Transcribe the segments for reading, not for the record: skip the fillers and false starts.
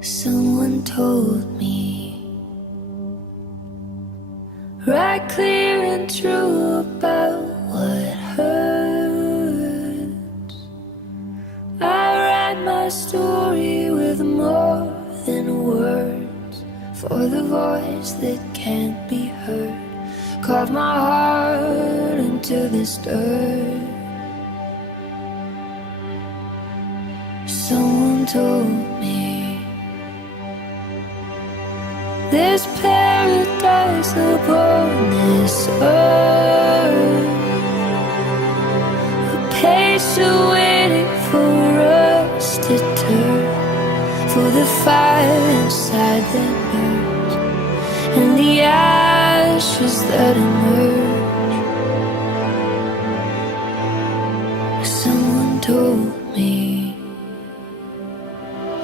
Someone told me, right clear and true about what hurts. I write my story with more than words, for the voice that can't be heard carved my heart into this dirt. Someone told me there's paradise upon this earth, a patient waiting for us to turn, for the fire inside that burns and the ashes that emerge. Someone told me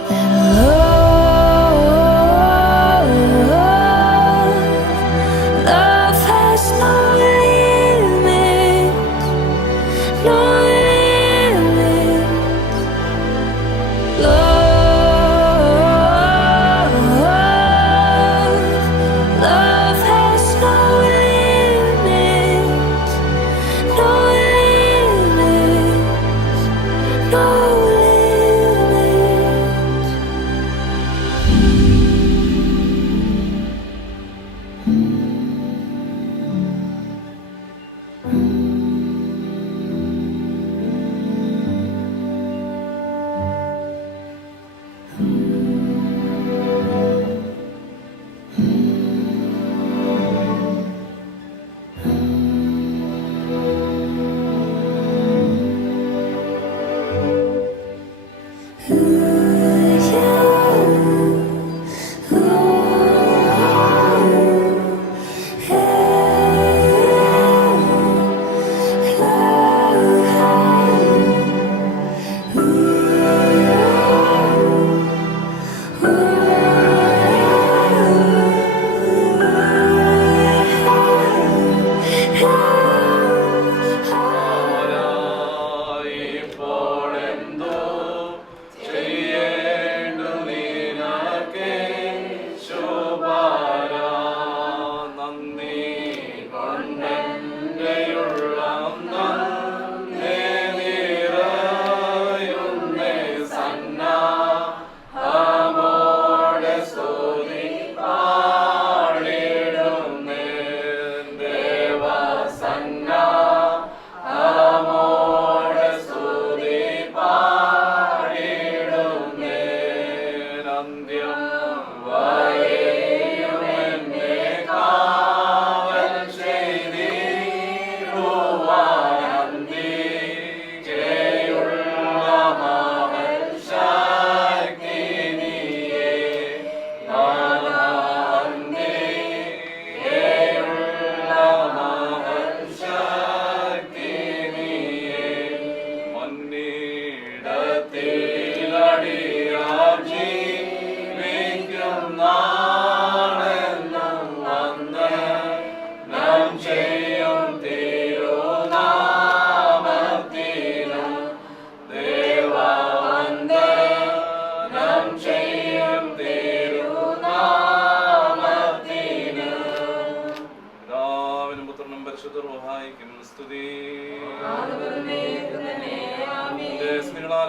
that love has no limits, no limits. Love has no limits, no limits, no limits.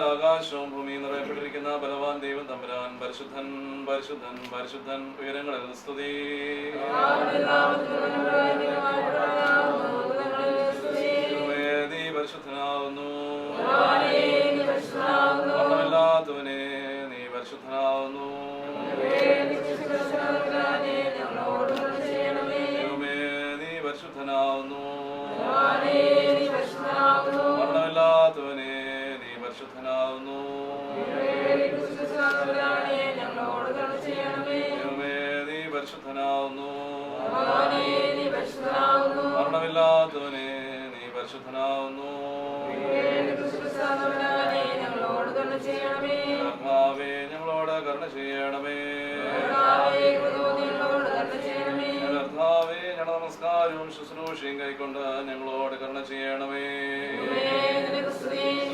ആകാശവും ഭൂമിയും നിറയപ്പെട്ടിരിക്കുന്ന ബലവാൻ ദൈവം തമ്പുരാൻ പരിശുദ്ധൻ പരിശുദ്ധൻ പരിശുദ്ധൻ ഉയരങ്ങളിൽ സ്തുതി. നീ പരിശുദ്ധനാവുന്നു, മരണമില്ലാത്തവനെ നീ പരിശുദ്ധനാവുന്നു. ദൈവമേ നീ പരിശുദ്ധനാവുന്നു, മരണമില്ലാത്തവനെ നീ പരിശുദ്ധനാവുന്നു. ദൈവമേ നീ പരിശുദ്ധനാവുന്നു, മരണമില്ലാത്തവനെ നീ പരിശുദ്ധനാവുന്നു. കർത്താവേ ഞങ്ങളോട് കരുണ ചെയ്യണമേ. കർത്താവേ ഞങ്ങളുടെ നമസ്കാരം കാര്യവും ശുശ്രൂഷയും കൈക്കൊണ്ട് ഞങ്ങളോട് കരുണ ചെയ്യണമേ.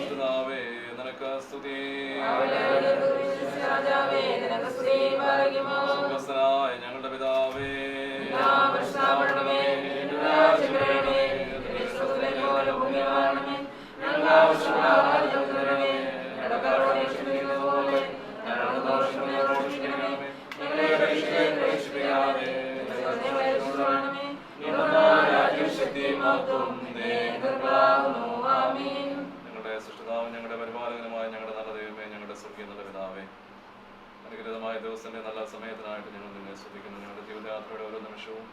കർത്താവേ, നിനക്ക് സ്തുതി. സ്വർഗ്ഗസ്ഥനായ ഞങ്ങളുടെ പിതാവേ, ഞങ്ങളുടെ സൃഷ്ടിതാവും ഞങ്ങളുടെ പരിപാലകനുമായ ഞങ്ങളുടെ നല്ല ദൈവമേ, ഞങ്ങളുടെ സ്വർഗ്ഗീയ നല്ല പിതാവേ, അനുഗ്രഹമായ ദിവസത്തിന്റെ നല്ല സമയത്തിനായിട്ട് ഞങ്ങൾ നിന്നെ സ്തുതിക്കുന്നു. ഞങ്ങളുടെ ജീവിതയാത്രയുടെ ഓരോ നിമിഷവും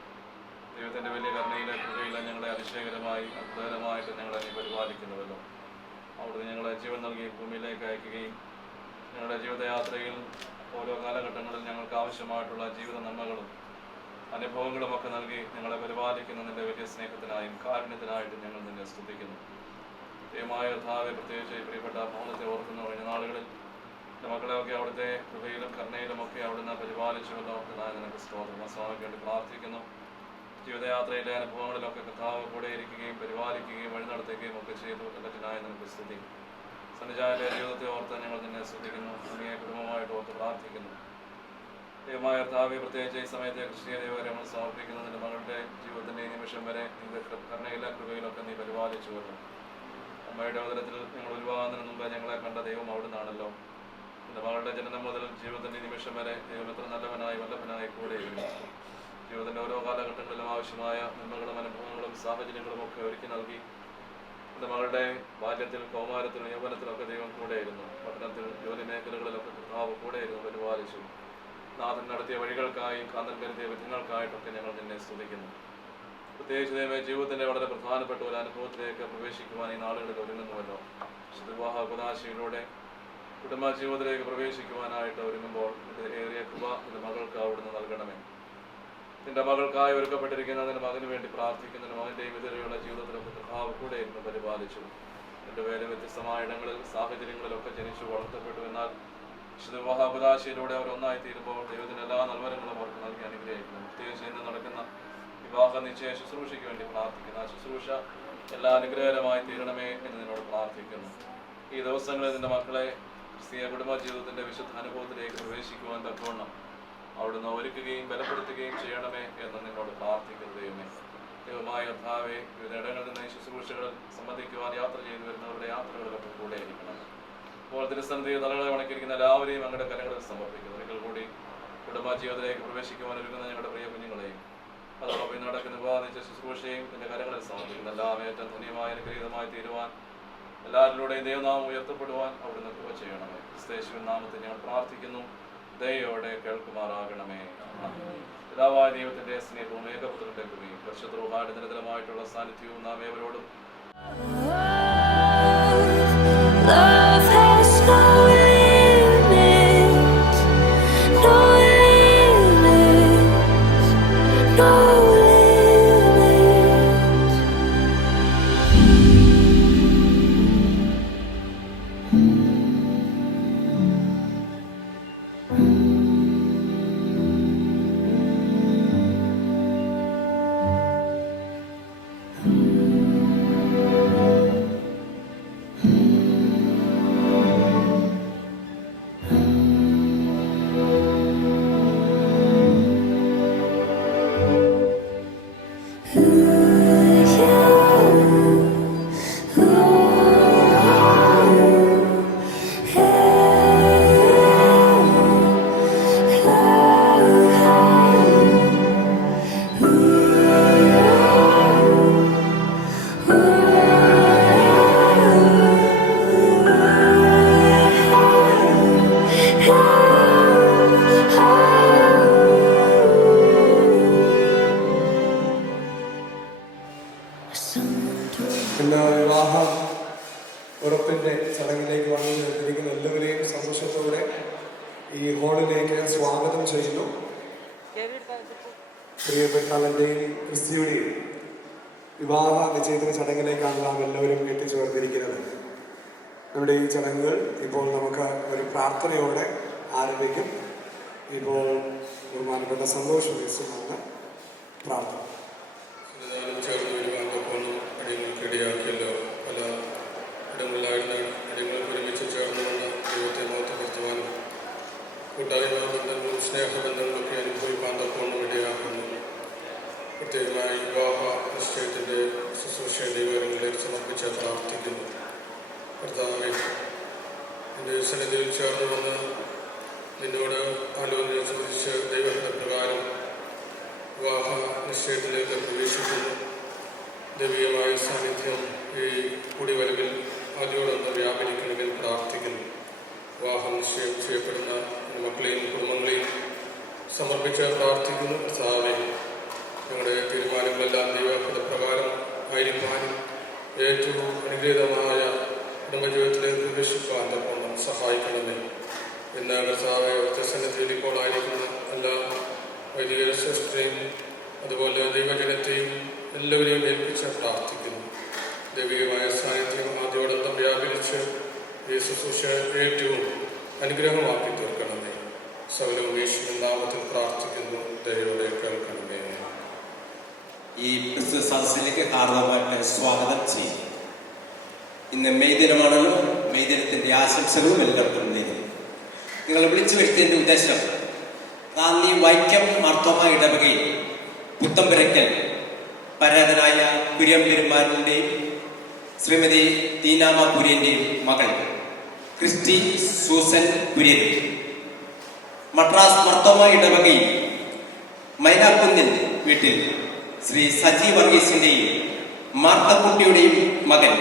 ദൈവത്തിന്റെ വലിയ കരുണയിലെ കൃപയിലെ ഞങ്ങളെ അതിശയകരമായി അത്ഭുതകരമായിട്ട് ഞങ്ങളെ നീ പരിപാലിക്കുന്നുവല്ലോ. അവിടുന്ന് ഞങ്ങളെ ജീവൻ നൽകി ഭൂമിയിലേക്ക് അയക്കുകയും ഞങ്ങളുടെ ജീവിതയാത്രയിൽ ഓരോ കാലഘട്ടങ്ങളിൽ ഞങ്ങൾക്ക് ആവശ്യമായിട്ടുള്ള ജീവിത നന്മകളും അനുഭവങ്ങളും ഒക്കെ നൽകി ഞങ്ങളെ പരിപാലിക്കുന്നതിൻ്റെ വലിയ സ്നേഹത്തിനായും കാരുണ്യത്തിനായിട്ടും ഞങ്ങൾ നിന്നെ സ്തുതിക്കുന്നു. ദൈവമായ കർത്താവെ, പ്രത്യേകിച്ച് പ്രിയപ്പെട്ട ഭവനത്തെ ഓർക്കുന്ന കഴിഞ്ഞ നാളുകളിൽ എൻ്റെ മക്കളെയൊക്കെ അവിടുത്തെ കൃപയിലും കരുണയിലും ഒക്കെ അവിടുന്ന് പരിപാലിച്ചുവല്ലോ. എന്നായി നിനക്ക് സ്തോത്രം. സ്വാമിക്ക് വേണ്ടി പ്രാർത്ഥിക്കുന്നു. ജീവിതയാത്രയിലെ അനുഭവങ്ങളിലൊക്കെ കർത്താവ് കൂടെ ഇരിക്കുകയും പരിപാലിക്കുകയും വഴി നടത്തുകയും ഒക്കെ ചെയ്തു. എല്ലാറ്റിനായി നിനക്ക് സ്തുതി. സന്നിജാന്റെ ജീവിതത്തെ ഓർത്ത് ഞങ്ങൾ നിന്നെ സ്തുതിക്കുന്നു. അങ്ങയെ കുടുംബമായിട്ട് ഓർത്ത് പ്രാർത്ഥിക്കുന്നു. ദൈവമായ കർത്താവെ, പ്രത്യേകിച്ച് ഈ സമയത്തെ ക്രിസ്തീയ ദൈവം നമ്മൾ സമർപ്പിക്കുന്നു. നിന്റെ മകളുടെ ജീവിതത്തിന്റെ ഈ നിമിഷം വരെ നിന്റെ കരുണയിലെ കൃപയിലൊക്കെ നീ പരിപാലിച്ചുവല്ലോ. അമ്മയുടെ ഉദരത്തിൽ ഞങ്ങൾ ഉരുവാകുന്നതിന് മുമ്പ് ഞങ്ങളെ കണ്ട ദൈവം അവിടുന്നാണല്ലോ. എൻ്റെ മകളുടെ ജനനം മുതൽ ജീവിതത്തിന്റെ നിമിഷം വരെ ദൈവം എത്ര നല്ലവനായി വല്ലഭനായി കൂടെയിരുന്നു. ജീവിതത്തിന്റെ ഓരോ കാലഘട്ടങ്ങളിലും ആവശ്യമായ നന്മകളും അനുഭവങ്ങളും സാഹചര്യങ്ങളും ഒക്കെ ഒരുക്കി നൽകി. എൻ്റെ മകളുടെ ബാല്യത്തിൽ, കൗമാരത്തിലും യൗവനത്തിലൊക്കെ ദൈവം കൂടെയിരുന്നു. പഠനത്തിൽ, ജോലി മേഖലകളിലൊക്കെ കർത്താവ് കൂടെയിരുന്നു, പരിപാലിച്ചു. നാഥൻ നടത്തിയ വഴികൾക്കായും കാന്തൻ കരുതിയ വിധങ്ങൾക്കായിട്ടൊക്കെ ഞങ്ങൾ നിന്നെ സ്തുതിക്കുന്നു. പ്രത്യേകിച്ച് ദൈവമേ, ജീവിതത്തിന്റെ വളരെ പ്രധാനപ്പെട്ട ഒരു അനുഭവത്തിലേക്ക് പ്രവേശിക്കുവാൻ ഈ നാളുകളിൽ ഒരുങ്ങുന്നുവല്ലോ. വിവാഹ കുദാശയിലൂടെ കുടുംബ ജീവിതത്തിലേക്ക് പ്രവേശിക്കുവാനായിട്ട് ഒരുങ്ങുമ്പോൾ ഏറിയ കൃപ നിന്റെ മകൾക്ക് അവിടുന്ന് നൽകണമേ. നിന്റെ മകൾക്കായി ഒരുക്കപ്പെട്ടിരിക്കുന്ന നിന്റെ മകന് വേണ്ടി പ്രാർത്ഥിക്കുന്നതിന് മകന്റെയും ഇതരെയുള്ള ജീവിതത്തിലൊക്കെ കർത്താവ് കൂടെ ഇരുന്ന് പരിപാലിച്ചു. എൻ്റെ പേര് വ്യത്യസ്തമായ ഇടങ്ങളിൽ സാഹചര്യങ്ങളിലൊക്കെ ജനിച്ചു വളർത്തപ്പെട്ടു. എന്നാൽ വിവാഹ കുദാശയിലൂടെ അവർ ഒന്നായി തീരുമ്പോൾ ദൈവത്തിന് എല്ലാ നൽവരങ്ങളും അവർക്ക് നൽകി അനുഗ്രഹിക്കുന്നു. പ്രത്യേകിച്ച് ഇന്ന് നടക്കുന്ന വിവാഹ നിശ്ചയ ശുശ്രൂഷയ്ക്ക് വേണ്ടി പ്രാർത്ഥിക്കുന്നു. ആ ശുശ്രൂഷ എല്ലാ അനുഗ്രഹകരമായി തീരണമേ എന്ന് നിന്നോട് പ്രാർത്ഥിക്കുന്നു. ഈ ദിവസങ്ങളിൽ നിന്റെ മക്കളെ ക്രിസ്തീയ കുടുംബ ജീവിതത്തിന്റെ വിശുദ്ധ അനുഭവത്തിലേക്ക് പ്രവേശിക്കുവാൻ തക്കവണ്ണം അവിടുന്ന് ഒരുക്കുകയും ബലപ്പെടുത്തുകയും ചെയ്യണമേ എന്ന് നിന്നോട് പ്രാർത്ഥിക്കുന്നു. ദൈവമേ, ദൈവമായ കർത്താവെ, വിവിധ ഇടങ്ങളിൽ നിന്ന് ഈ ശുശ്രൂഷകളിൽ സംബന്ധിക്കുവാൻ യാത്ര ചെയ്തു വരുന്നവരുടെ യാത്രകളിലൊക്കെ കൂടെ ഇരിക്കണം. അപ്പോൾ തിരുസന്നിധിയിൽ തലകളെ വണക്കിയിരിക്കുന്ന എല്ലാവരെയും ഞങ്ങളുടെ കരങ്ങളിൽ സമർപ്പിക്കുന്നു. ഒരിക്കൽ കൂടി കുടുംബ ജീവിതത്തിലേക്ക് പ്രവേശിക്കുവാൻ ഒരുങ്ങുന്ന ഞങ്ങളുടെ പ്രിയ കുഞ്ഞുങ്ങളെയും അതോടൊപ്പം ഇന്ന് നടക്കുന്ന വിവാദിച്ച ശുശ്രൂഷയും എൻ്റെ കരങ്ങളിൽ സമർപ്പിക്കുന്നു. എല്ലാം ഏറ്റവും ധന്യമായ അനുഗ്രഹീതമായി തീരുവാൻ, എല്ലാവരിലൂടെയും ദൈവനാമം ഉയർത്തപ്പെടുവാൻ അവിടുന്ന് കൃപ ചെയ്യണമേ. ക്രിസ്തയേശുവിൻ നാമത്തിൽ ഞങ്ങൾ പ്രാർത്ഥിക്കുന്നു. ദയയോടെ കേൾക്കുമാറാകണമേ. പിതാവായ ദൈവത്തിന്റെ സ്നേഹവും ഏകപുത്രന്റെ കൃപയും പരിശുദ്ധ റൂഹായുടെ നിരന്തരമായിട്ടുള്ള സാന്നിധ്യവും നാം ഏവരോടും Love has no limits, no limits, no limits. എല്ലാ വിവാഹ ഉറപ്പിൻ്റെ ചടങ്ങിലേക്ക് വന്നു ചേർത്തിരിക്കുന്ന എല്ലാവരെയും സന്തോഷത്തോടെ ഈ ഹോളിലേക്ക് സ്വാഗതം ചെയ്യുന്നു. പ്രിയപ്പെട്ട എൻ്റെയും ക്രിസ്തിയുടെയും വിവാഹ നിശ്ചയത്തിന് ചടങ്ങിലേക്കാണ് നാം എല്ലാവരും എത്തിച്ചേർന്നിരിക്കുന്നത്. നമ്മുടെ ഈ ചടങ്ങുകൾ ഇപ്പോൾ നമുക്ക് ഒരു പ്രാർത്ഥനയോടെ ആരംഭിക്കും. ഇപ്പോൾ ബഹുമാനപ്പെട്ട സന്തോഷം പ്രാർത്ഥന. കർത്താവേ, എൻ്റെ സന്നിധിയിൽ ചേർന്ന് വന്ന് നിന്നോട് ആലോചന ചോദിച്ച് ദൈവഹിതപ്രകാരം വിവാഹ നിശ്ചയത്തിലേക്ക് പ്രവേശിക്കുന്നു. ദൈവീയമായ സാന്നിധ്യം ഈ കുടിവരവിൽ ആദ്യോടൊന്ന് വ്യാപരിക്കണമെങ്കിൽ പ്രാർത്ഥിക്കുന്നു. വിവാഹം നിശ്ചയം ചെയ്യപ്പെടുന്ന മക്കളെയും കുടുംബങ്ങളെയും സമർപ്പിച്ച് പ്രാർത്ഥിക്കുന്നു. കർത്താവേ, ഞങ്ങളുടെ തീരുമാനങ്ങളെല്ലാം ദൈവഹിതപ്രകാരം ആയിരിക്കാനും ഏറ്റവും അനുഗ്രഹീതമായ കുടുംബജീവിതത്തിലേക്ക് പ്രവേശിക്കാൻ തക്കോണം സഹായിക്കണമേ. ഇന്ന് കർത്താവെ ഒറ്റസന്നിധിയിൽ ഇപ്പോൾ ആയിരിക്കുന്ന എല്ലാ വൈദിക ശ്രേഷ്ഠരെയും അതുപോലെ ദൈവജനത്തെയും എല്ലാവരെയും ഏൽപ്പിച്ച് പ്രാർത്ഥിക്കുന്നു. ദൈവികമായ സാന്നിധ്യം ആദ്യോടൊപ്പം വ്യാപരിച്ച് ഈ ശുശ്രൂഷ ഏറ്റവും അനുഗ്രഹമാക്കി തീർക്കണമേ. സകലവും യേശുവിൻ നാമത്തിൽ പ്രാർത്ഥിക്കുന്നു. ദൈവത്തെ കേൾക്കണമേ. ഈ ക്രിസ്തു സദസ്സിലേക്ക് ഹാർദവമായിട്ട് സ്വാഗതം ചെയ്യും. ഇന്ന് മെയ് ദിനമാണല്ലോ. മെയ് ദിനത്തിൻ്റെ ആശംസകളും എല്ലാവർക്കും നേരുന്നു. നിങ്ങൾ വിളിച്ചു വരുത്തിയതിൻ്റെ ഉദ്ദേശം റാന്നി വൈക്കം മാർത്തോമ ഇടവകയിൽ പുത്തമ്പുരയ്ക്കൽ പരാതനായ കുര്യൻ പെരുമാറിൻ്റെയും ശ്രീമതി ദീനാമ കുര്യൻ്റെയും മകൾ ക്രിസ്റ്റി സൂസൻ കുര്യൻ, മദ്രാസ് മാർത്തോമ ഇടവകയിൽ മൈനാക്കുന്നിൽ വീട്ടിൽ ശ്രീ സജി വർഗീസിൻ്റെയും മാർത്തക്കുട്ടിയുടെയും മകൻ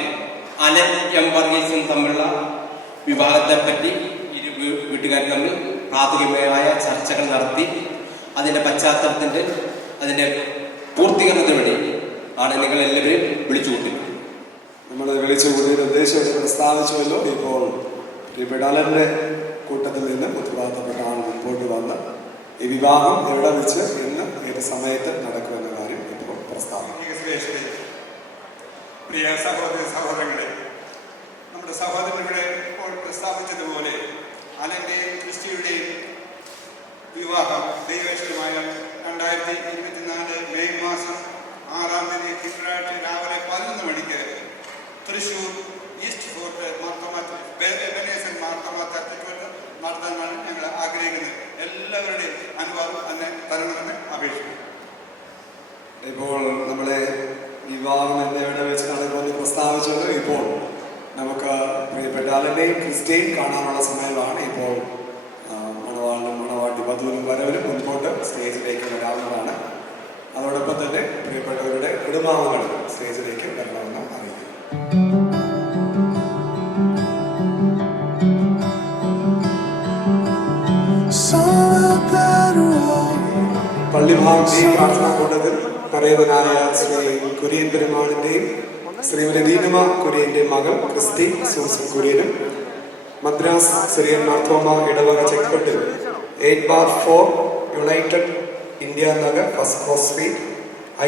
അലൻ എം വർഗീസും തമ്മിലുള്ള വിവാഹത്തെപ്പറ്റി ഇരു വീട്ടുകാർ തമ്മിൽ പ്രാഥമികമായ ചർച്ചകൾ നടത്തി അതിൻ്റെ പശ്ചാത്തലത്തിൻ്റെ അതിൻ്റെ പൂർത്തീകരണത്തിന് വേണ്ടി ആണ് നിങ്ങൾ എല്ലാവരും വിളിച്ചു കൂട്ടുന്നത്. നമ്മൾ വിളിച്ചു കൂട്ടിയ ഉദ്ദേശം പ്രസ്താവിച്ചുവല്ലോ. ഇപ്പോൾ പ്രിയപ്പെട്ട അലൻ്റെ കൂട്ടത്തിൽ നിന്ന് ഉത്തരവാദിത്തപ്പെട്ട ആൾ മുമ്പോട്ട് വന്ന് ഈ വിവാഹം എവിടെ വെച്ച് എന്ന് ഏത് സമയത്ത് നടക്കുമെന്ന കാര്യം ഇപ്പോൾ പ്രസ്താവിക്കും. പ്രിയ സഹോദര സഹോദരങ്ങളെ, നമ്മുടെ സഹോദരങ്ങളെ ഇപ്പോൾ പ്രസ്താവിച്ചതുപോലെ അലൻ്റെയും ക്രിസ്റ്റിയുടെയും വിവാഹം ദൈവേഷ്ടമായ 2024 മെയ് മാസം 6-ാം തീയതി തിങ്കളാഴ്ച രാവിലെ 11 മണിക്ക് തൃശ്ശൂർ ഈസ്റ്റ് ഫോർട്ട് മാർത്തോമ ചർച്ചിൽ നടത്താനാണ് ഞങ്ങൾ ആഗ്രഹിക്കുന്നത്. എല്ലാവരുടെയും അനുവാദം തന്നെ തരണമെന്ന് അപേക്ഷിക്കുന്നു. ഇപ്പോൾ നമ്മളെ വിവാഹം എവിടെ വെച്ച് നടക്കുമെന്ന് പ്രസ്താവിച്ചത് ഇപ്പോൾ നമുക്ക് പ്രിയപ്പെട്ട അലൻ്റെയും ക്രിസ്റ്റിയെയും കാണാനുള്ള സമയമാണ്. ഇപ്പോൾ മണവാളിനും മണവാട്ടി വധുവിനും വരവിനും മുൻപോട്ട് സ്റ്റേജിലേക്ക് വരാവുന്നതാണ്. അതോടൊപ്പം തന്നെ പ്രിയപ്പെട്ടവരുടെ കുടുംബാംഗങ്ങൾ സ്റ്റേജിലേക്ക് വരണമെന്ന് അറിയിക്കുന്നു. പള്ളിഭാഗി പ്രാർത്ഥനാ കൂട്ടത്തിൽ പറയുന്നതായ ശ്രീ കുര്യൻ പെരുമാളിൻ്റെയും ശ്രീമതി ദീനമ കുര്യൻ്റെയും മകൾ ക്രിസ്റ്റി സൂസൻ കുര്യനും മദ്രാസ് സിറിയൻ മാർത്തോമ ഇടവക ചെക്പെട്ടിൽ 8/4 United India Nagar first cross street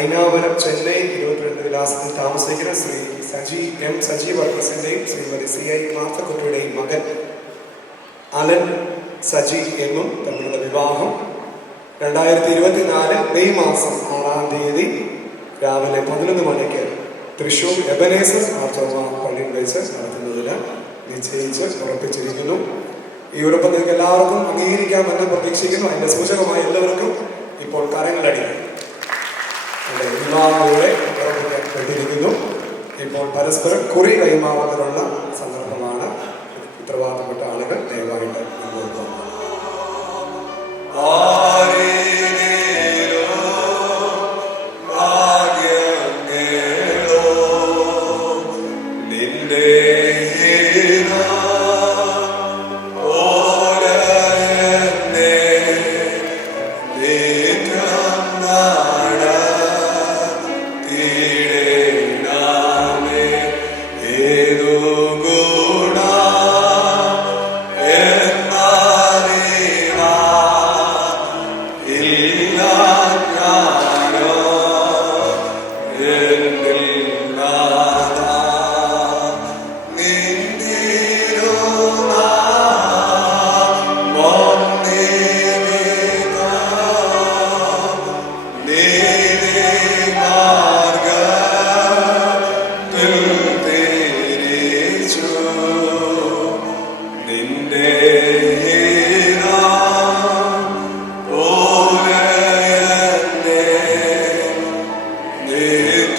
Ayanavaram Chennai 22 വിലാസത്തിൽ താമസിക്കുന്ന ശ്രീ സജി വർഗീസിൻ്റെയും ശ്രീമതി CI മാർത്തക്കുട്ടിയുടെയും മകൻ അലൻ സജി എന്നും തമ്മിലുള്ള വിവാഹം 2024 മെയ് മാസം 6-ാം തീയതി രാവിലെ 11 മണിക്ക് തൃശ്ശൂർ എബനേസർ മാർത്തോമ പള്ളിയിൽ വെച്ച് നടത്തുന്നതിന് നിശ്ചയിച്ച് ഉറപ്പിച്ചിരിക്കുന്നു. ഈ ഉറപ്പ് നിങ്ങൾക്ക് എല്ലാവർക്കും അംഗീകരിക്കാമെന്ന് പ്രതീക്ഷിക്കുന്നു. അതിൻ്റെ സൂചകമായി എല്ലാവർക്കും ഇപ്പോൾ കരങ്ങളടിക്കും. വിവാഹങ്ങളുടെ ഉറപ്പിക്കപ്പെട്ടിരിക്കുന്നു. ഇപ്പോൾ പരസ്പരം കുറി കൈമാറുന്നതിനുള്ള സന്ദർഭമാണ്. ഉത്തരവാദിത്തപ്പെട്ട ആളുകൾ ദയവായിട്ട് മുമ്പോട്ട് പോകുന്നു.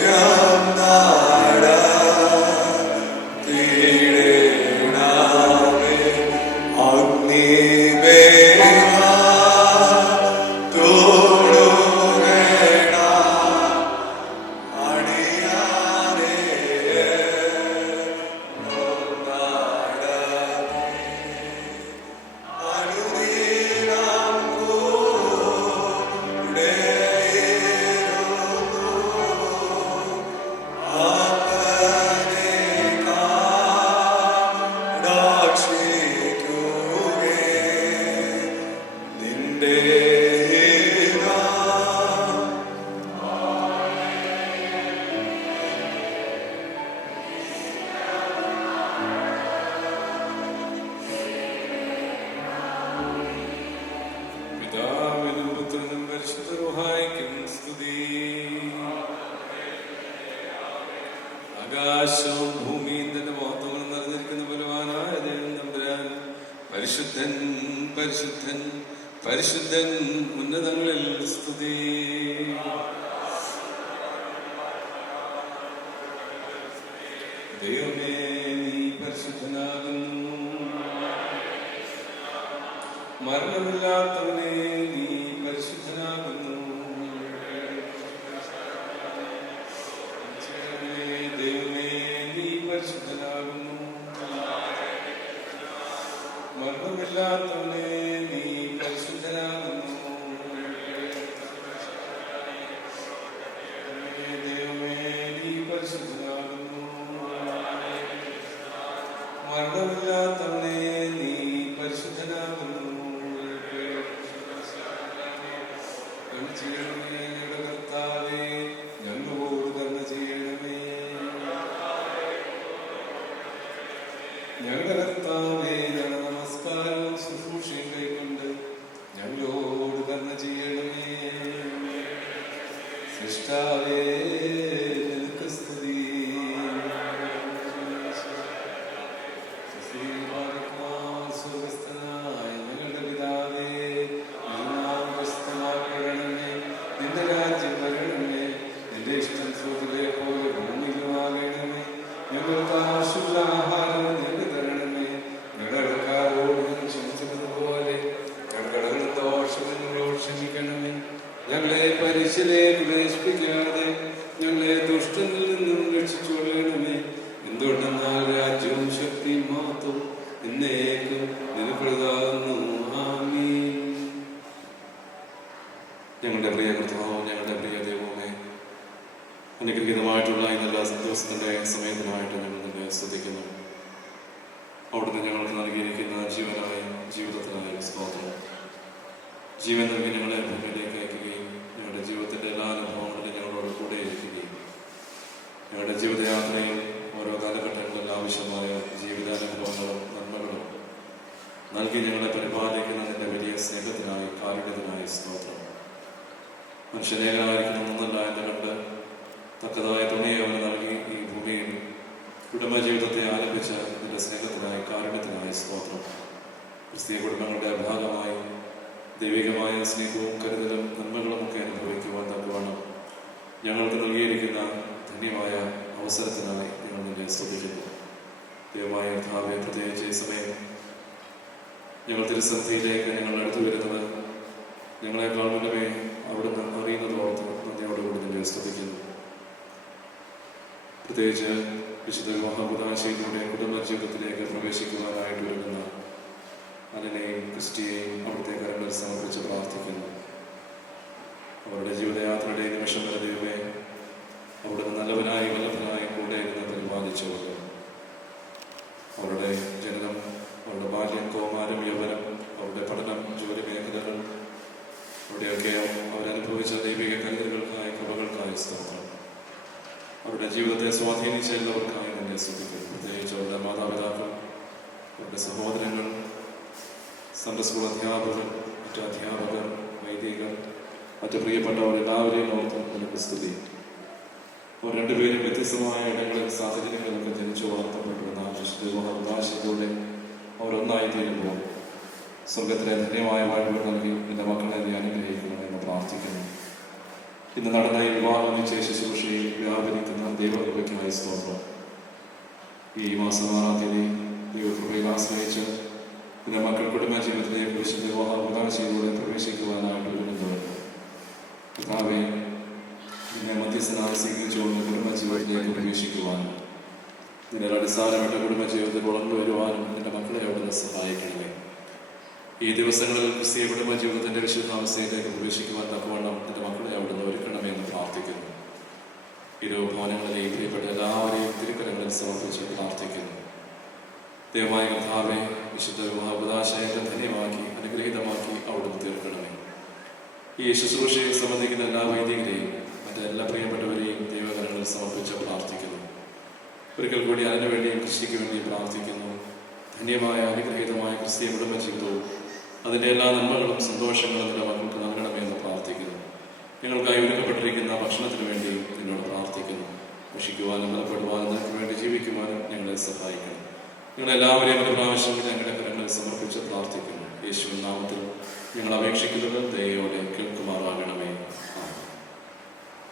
Come. ആകാശവും ഭൂമിയും തന്റെ മഹത്വങ്ങൾ നിറഞ്ഞിരിക്കുന്ന ബലവാനായ ദൈവം തമ്പുരാൻ പരിശുദ്ധൻ പരിശുദ്ധൻ പരിശുദ്ധൻ ഉന്നതങ്ങളിൽ സ്തുതി. ദൈവമേ നീ പരിശുദ്ധനാകുന്നു. മരണമില്ലാത്തവനെ നീ പരിശുദ്ധനാകുന്നു. ദൈവമേ നീ പരിശുദ്ധനാകുന്നു. മരണമില്ലാത്തവനെ നീ പരിശുദ്ധനാകുന്നു. ദൈവമേ നീ പരിശുദ്ധനാകുന്നു. മരണമില്ലാത്തവനെ നീ പരിശുദ്ധനാകുന്നു. ഞങ്ങളുടെ കർത്താവേ ഞങ്ങളോട് കരുണ ചെയ്യണമേ. ഞങ്ങളുടെ കർത്താവേ ഞങ്ങളുടെ നമസ്കാരവും ശുശ്രൂഷയും കൈക്കൊണ്ട് ഞങ്ങളോട് കരുണ ചെയ്യണമേ. സൃഷ്ടാവേ നിനക്ക് സ്തുതി. സ്വർഗസ്ഥനായ ഞങ്ങളുടെ പിതാവേ, നിന്റെ രാജ്യം വരണമേ. നിന്റെ ഇഷ്ടം സ്വർഗ്ഗത്തിലെ പോലെ ഭൂമിയിലുമാകണമേ. ഞങ്ങൾക്ക് ആവശ്യമുള്ള ആഹാരം ഞങ്ങൾക്ക് തരണമേ. ഞങ്ങളുടെ കടക്കാരോട് ഞങ്ങൾ ക്ഷമിച്ചതുപോലെ ഞങ്ങളുടെ കടകളും ദോഷങ്ങൾ ഞങ്ങളോട് ക്ഷമിക്കണമേ. ഞങ്ങളെ പരീക്ഷയിലേക്ക് പ്രവേശിപ്പിക്കാതെ ഞങ്ങളെ ദുഷ്ടനിൽ നിന്നും രക്ഷിച്ചുകൊള്ളണമേ. എന്തുകൊണ്ടെന്നാൽ രാജ്യവും ശക്തിയും മഹത്വവും എന്നേക്കും നിനക്കുള്ളതാകുന്നു. ആമീൻ. ഞങ്ങളുടെ പ്രിയ കർത്താവും ഞങ്ങളുടെ പ്രിയ ദൈവമേ, അനുഗ്രഹീതമായിട്ടുള്ള ഈ നല്ല ദിവസത്തിന്റെ സമയത്തിനായിട്ട് ഞങ്ങൾ നിന്നെ സ്തുതിക്കുന്നു. അവിടുന്ന് ഞങ്ങൾക്ക് നൽകിയിരിക്കുന്ന ജീവനായ ജീവിതത്തിനായ സ്തോത്രം. ജീവൻ നൽകി ഞങ്ങളെ ഭൂമിയിലേക്ക് അയക്കുകയും ഞങ്ങളുടെ ജീവിതത്തിന്റെ എല്ലാ അനുഭവങ്ങളിലും ഞങ്ങളോട് കൂടെ ഇരിക്കുകയും ഞങ്ങളുടെ ജീവിതയാത്രയിൽ ഓരോ കാലഘട്ടങ്ങളിൽ ആവശ്യമായ ജീവിതാനുഭവങ്ങളും നന്മകളും നൽകി ഞങ്ങളെ പരിപാലിക്കുന്നതിന്റെ വലിയ സ്നേഹത്തിനായി കാരുണ്യത്തിനായി സ്തോത്രം. മനുഷ്യനേകായിരിക്കണമെന്നല്ല എന്ന് കണ്ട് തക്കതായ തുണിയെ അവന് നൽകി ഈ ഭൂമിയിൽ കുടുംബജീവിതത്തെ ആരംഭിച്ച ഇതിന്റെ സ്നേഹത്തിനായി കാരുണ്യത്തിനായി സ്തോത്രം. ക്രിസ്തീയ കുടുംബങ്ങളുടെ ഭാഗമായി ദൈവികമായ സ്നേഹവും കരുതലും നന്മകളും ഒക്കെ അനുഭവിക്കുവാൻ തക്കവണ്ണം ഞങ്ങൾക്ക് നൽകിയിരിക്കുന്ന ധന്യമായ അവസരത്തിനായി ഞങ്ങൾ നിന്നെ സ്തുതിക്കുന്നു. ദൈവമായ കർത്താവേ, പ്രത്യേകിച്ച് ഈ സമയം ഞങ്ങൾ തിരുസന്നിധിയിലേക്ക് ഞങ്ങൾ അടുത്തു വരുന്നത് ഞങ്ങളെക്കാൾ മുന്നമേ അവിടുന്ന് അറിയുന്നതോർത്ത് നന്ദിയോടുകൂടി നിന്നെ സ്തുതിക്കുന്നു. പ്രത്യേകിച്ച് വിശുദ്ധ വിവാഹകുദാശയിലൂടെ കുടുംബ ജീവിതത്തിലേക്ക് പ്രവേശിക്കുവാനായിട്ട് ഒരുങ്ങുന്ന അനനെയും ക്രിസ്റ്റിയെയും അവിടുത്തെ കരങ്ങളിൽ സമർപ്പിച്ച് പ്രാർത്ഥിക്കുന്നു. അവരുടെ ജീവിതയാത്രയുടെ നിമിഷം വരെ ദൈവമേ അവിടുന്ന് നല്ലവനായി വല്ലഭനായി കൂടെ ഇരുന്ന് പരിപാലിച്ചവർ. അവരുടെ ജനനം, അവരുടെ ബാല്യം, കൗമാരം, യൗവനം, അവരുടെ പഠനം, ജോലി മേഖലകൾ, അവിടെയൊക്കെ അവരനുഭവിച്ച ദൈവിക കരുതലുകൾക്കായി കൃപകൾക്കായി സ്തോത്രം. അവരുടെ ജീവിതത്തെ സ്വാധീനിച്ച എല്ലാവർക്കായി നിന്നെ സ്തുതിക്കുന്നു. പ്രത്യേകിച്ച് അവരുടെ മാതാപിതാക്കൾ, അവരുടെ സഹോദരങ്ങൾ, സൺഡേ സ്കൂൾ അധ്യാപകർ, മറ്റു അധ്യാപകർ, വൈദികർ, മറ്റു പ്രിയപ്പെട്ടവർ എല്ലാവരെയും ഓർത്തും നിനക്ക് സ്തുതി. അവർ രണ്ടുപേരും വ്യത്യസ്തമായ ഇടങ്ങളിൽ സാഹചര്യങ്ങളൊക്കെ ജനിച്ചു വളർത്തപ്പെട്ടുവെന്ന വിശുദ്ധ അവരൊന്നായി തീരുമ്പോൾ സ്വർഗത്തിലെ ധന്യമായ വാഴ്വുകൾ നൽകി നിന്റെ മക്കളെ നീ അനുഗ്രഹിക്കണമെന്ന് പ്രാർത്ഥിക്കുന്നു. ഇന്ന് നടന്ന ഈ വിവാഹ നിശ്ചയ ശുശ്രൂഷയിൽ വ്യാപരിക്കുന്ന ദൈവകൃപയ്ക്കായി സ്തോത്രം. ഈ മാസം 6-ാം തീയതി ദൈവകൃപയിൽ ആശ്രയിച്ച് നിന്റെ മക്കൾ കുടുംബ ജീവിതത്തിലേക്ക് വിശുദ്ധ വിവാഹ പ്രവേശിക്കുവാനായിട്ട് ഒരുങ്ങുന്നുണ്ട്. കർത്താവേ, നിന്നെ മധ്യസ്ഥനായി സ്വീകരിച്ചുകൊണ്ട് കുടുംബ ജീവിതത്തിലേക്ക് പ്രവേശിക്കുവാനും നിന്റെ അടിസ്ഥാനപ്പെട്ട കുടുംബ ജീവിതത്തിൽ വളർന്നു വരുവാനും നിന്റെ മക്കളെ അവിടുന്ന് സഹായിക്കണമേ. ഈ ദിവസങ്ങളിൽ ക്രിസ്തീയ കുടുംബ ജീവിതത്തിന്റെ വിശുദ്ധാവസ്ഥയിലേക്ക് പ്രവേശിക്കുവാൻ തക്കവണ്ണം നിന്റെ മക്കളെ അവിടുന്ന് ഒരുക്കണമേ എന്ന് പ്രാർത്ഥിക്കുന്നു. ഇരു ഭവനങ്ങളിലെയും പ്രിയപ്പെട്ട എല്ലാവരെയും തിരുക്കരങ്ങളിൽ സമർപ്പിച്ച് പ്രാർത്ഥിക്കുന്നു. ദൈവമായ കർത്താവേ, വിശുദ്ധ വിവാഹോപദേശത്തെ ധന്യമാക്കി അനുഗ്രഹീതമാക്കി അവിടുന്ന് തീർക്കണമേ. ഈ ശുശ്രൂഷയെ സംബന്ധിക്കുന്ന എല്ലാ വൈദികരെയും മറ്റെല്ലാ പ്രിയപ്പെട്ടവരെയും ദൈവകരങ്ങളിൽ സമർപ്പിച്ച് പ്രാർത്ഥിക്കുന്നു. ഒരിക്കൽ കൂടി അതിനു വേണ്ടിയും കൃഷിക്ക് വേണ്ടിയും പ്രാർത്ഥിക്കുന്നു. ധന്യമായ അനുഗ്രഹീതമായ ക്രിസ്തീയ കുടുംബ ജീവിതവും അതിൻ്റെ എല്ലാ നന്മകളും സന്തോഷങ്ങളും നിന്റെ മക്കൾക്ക് നൽകണമേ എന്ന് പ്രാർത്ഥിക്കുന്നു. ഞങ്ങൾക്കായി ഒരുക്കപ്പെട്ടിരിക്കുന്ന ഭക്ഷണത്തിന് വേണ്ടിയും നിന്നോട് പ്രാർത്ഥിക്കുന്നു. കൃഷിക്ക് സ്നേഹിക്കുവാനും ബലപ്പെടുവാനും നിനക്ക് വേണ്ടി ജീവിക്കുവാനും ഞങ്ങളെ സഹായിക്കണം. ഞങ്ങളെല്ലാവരെയും ഒരു പ്രാവശ്യം ഞങ്ങളുടെ കരങ്ങളിൽ സമർപ്പിച്ച് പ്രാർത്ഥിക്കുന്നു. യേശുവിൻ നാമത്തിൽ ഞങ്ങൾ അപേക്ഷിക്കുന്നത് ദയയോടെ കേൾക്കുമാറാകണമേ.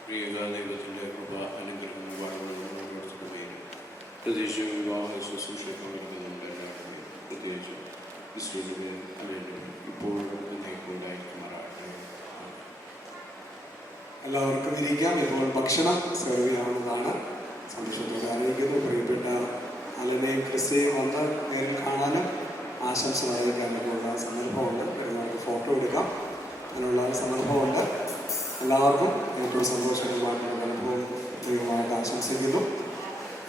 പ്രിയ ദൈവത്തിൻ്റെ കൃപ അനുഗ്രഹം പ്രത്യേകിച്ച് വിവാഹ ശുശ്രൂഷകളുണ്ട് എല്ലാവരും, പ്രത്യേകിച്ച് ക്രിസ്തുവിനെ ഇപ്പോഴും ഉണ്ടായിരിക്കുമാറാകട്ടെ. എല്ലാവർക്കും ഇരിക്കാം. ഇപ്പോൾ ഭക്ഷണം സെർവ് ചെയ്യാവുന്നതാണ്. സന്തോഷത്തോടെ അറിയിക്കുന്നു. പ്രിയപ്പെട്ട അലനെയും ക്രിസ്റ്റിയെയും വന്ന് നേരിൽ കാണാനും ആശംസ അറിയിക്കാനുള്ള സന്ദർഭമുണ്ട്. നമുക്ക് ഫോട്ടോ എടുക്കാം, അതിനുള്ള സന്ദർഭമുണ്ട്. എല്ലാവർക്കും ഏറ്റവും സന്തോഷകരമായിട്ടുള്ള അനുഭവം ദൈവമായിട്ട് ആശംസിക്കുന്നു.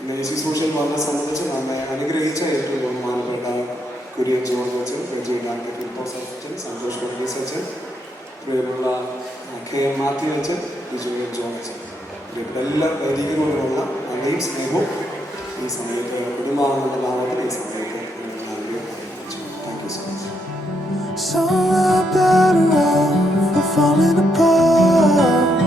ഇന്ന് ഈ ശുശ്രൂഷയിൽ വന്നെ സംബന്ധിച്ച് നമ്മെ അനുഗ്രഹിച്ച ഏറ്റവും ബഹുമാനപ്പെട്ട കുര്യൻ ജോർജ് അച്ഛൻ, റെജിനാന്റെ ഫിലിപ്പോസ് അച്ഛൻ, സന്തോഷ് വർഗീസ് അച്ഛൻ, പ്രിയമുള്ള KM മാത്യു അച്ഛൻ, ജോൺ അച്ഛൻ, പ്രിയപ്പെട്ട എല്ലാ വൈദികരോടുമുള്ള നന്ദിയും സ്നേഹവും ഈ സമയത്ത് കുടുംബാംഗങ്ങളുടെ നാമത്തിൽ ഈ സമയത്ത് thank you so much. So we're better off for falling apart.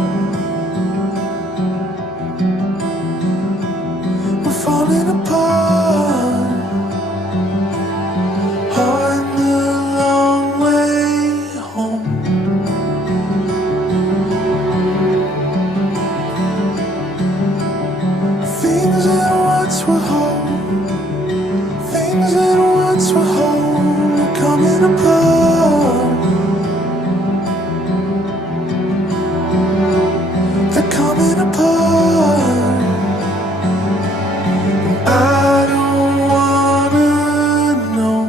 We're falling apart. On the long way home. Things that once were whole, things that once were whole are coming apart. They're coming apart. I don't wanna know.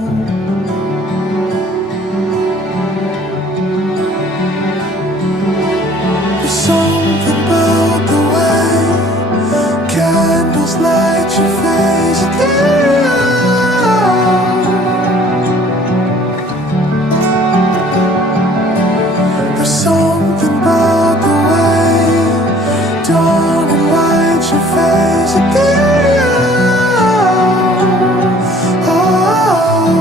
There's something about the way candles light your face again. There's something about the way dawn and light your face again. Oh.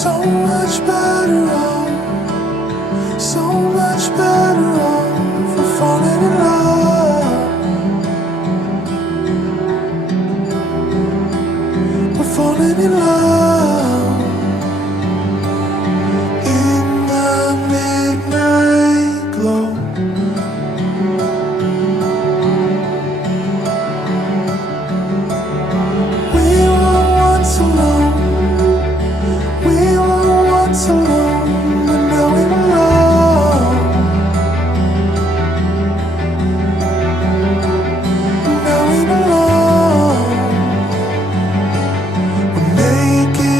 So much better off, so much better off for falling in love. We're falling in love in the midnight glow. We were once alone. We were once alone, but now we belong. Now we belong. We're making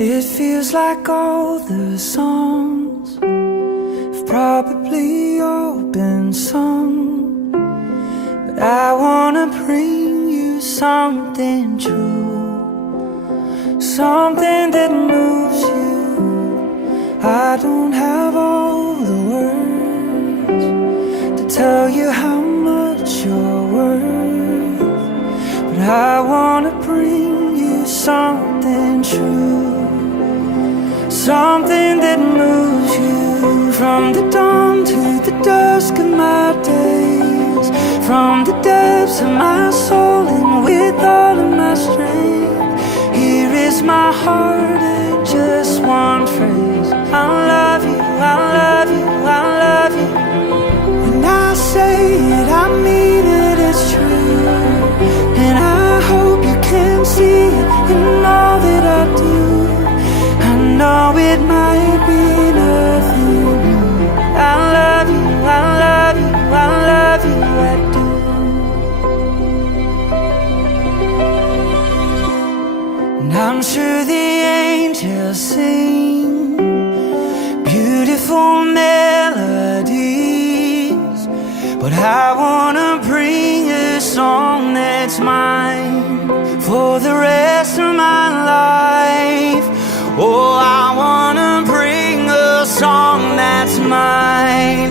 It feels like all the songs have probably all been sung, but I wanna bring you something true, something that moves you. I don't have all the words to tell you how much you're worth, but I wanna bring you something true, something that moves you. From the dawn to the dusk of my days, from the depths of my soul and with all of my strength, here is my heart in just one phrase: I love you, I love you, I love you. When I say it, I mean it, it's true, and I hope you can see it in all that I do. I know it might be nothing new. I love you, I love you, I love you, I do. And I'm sure the angels sing beautiful melodies, but I wanna bring a song that's mine for the rest of my life. Oh, I wanna bring a song that's mine